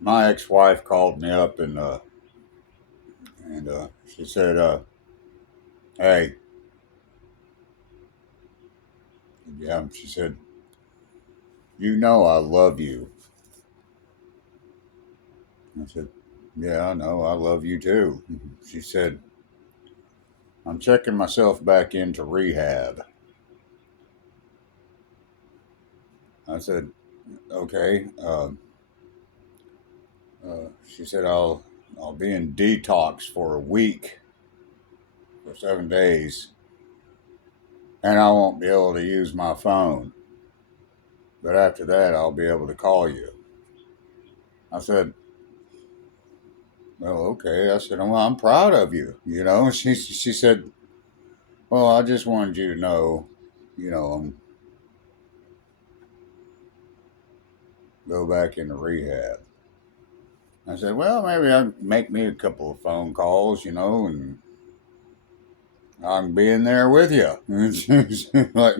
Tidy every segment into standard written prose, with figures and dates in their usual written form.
My ex-wife called me up and she said, "Hey, yeah," she said, "You know I love you." I said, "Yeah, I know. I love you too." She said, "I'm checking myself back into rehab." I said, "Okay." She said, I'll be in detox for a week, for 7 days, and I won't be able to use my phone. But after that, I'll be able to call you." I said, "Well, okay." I said, "Well, I'm proud of you." She said, "Well, I just wanted you to know, I'm go back into rehab." I said, "Well, maybe I'll make me a couple of phone calls, and I can be in there with you." And she's like,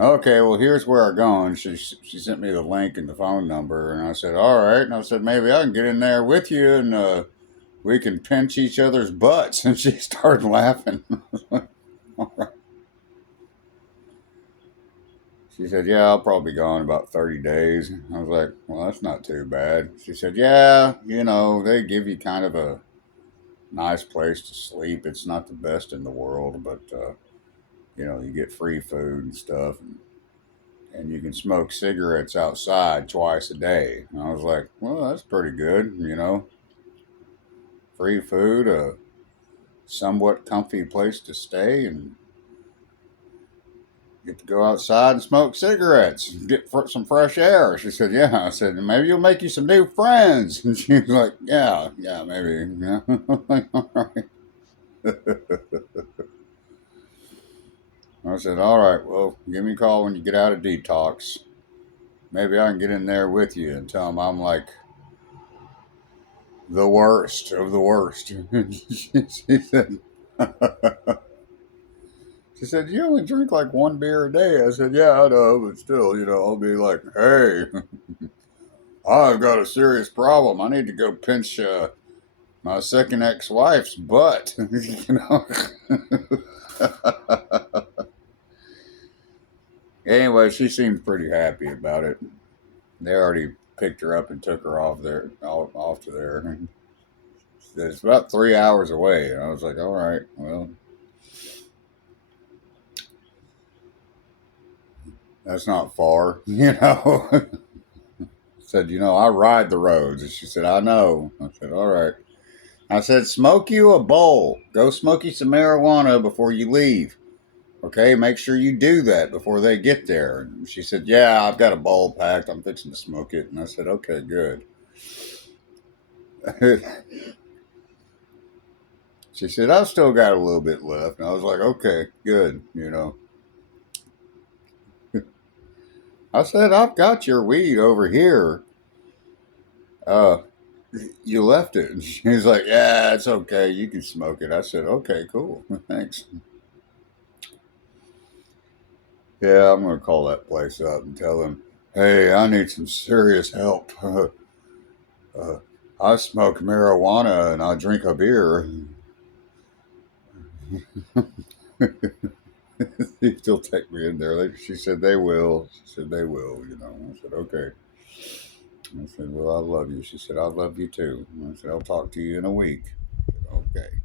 "Okay, well, here's where I'm going." She sent me the link and the phone number, and I said, "All right." And I said, "Maybe I can get in there with you, and we can pinch each other's butts." And she started laughing. She said, "Yeah, I'll probably be gone about 30 days." I was like, "Well, that's not too bad." She said, "Yeah, they give you kind of a nice place to sleep. It's not the best in the world, but, you get free food and stuff, and you can smoke cigarettes outside twice a day." And I was like, "Well, that's pretty good, Free food, a somewhat comfy place to stay, and get to go outside and smoke cigarettes, and get some fresh air." She said, "Yeah." I said, "Maybe you'll make you some new friends." And she was like, "Yeah, yeah, maybe." Yeah. Like, all right. I said, "All right, well, give me a call when you get out of detox. Maybe I can get in there with you and tell them I'm like the worst of the worst." She said, she said, "You only drink like one beer a day." I said, "Yeah, I know, but still, I'll be like, hey, I've got a serious problem. I need to go pinch my second ex-wife's butt." Anyway, she seemed pretty happy about it. They already picked her up and took her off to there. It's about 3 hours away, and I was like, "All right, well, that's not far." Said, "I ride the roads." And she said, "I know." I said, "All right." I said, "Smoke you a bowl. Go smoke you some marijuana before you leave. Okay, make sure you do that before they get there." And she said, "Yeah, I've got a bowl packed. I'm fixing to smoke it." And I said, "Okay, good." She said, "I've still got a little bit left." And I was like, "Okay, good." I said, "I've got your weed over here. Uh, you left it." And she was like, "Yeah, it's okay. You can smoke it." I said, "Okay, cool. Thanks." Yeah, I'm going to call that place up and tell them, "Hey, I need some serious help. Uh, I smoke marijuana and I drink a beer." They still take me in there. She said they will. She said they will. I said, "Okay." I said, "Well, I love you." She said, "I love you too." I said, "I'll talk to you in a week." Okay.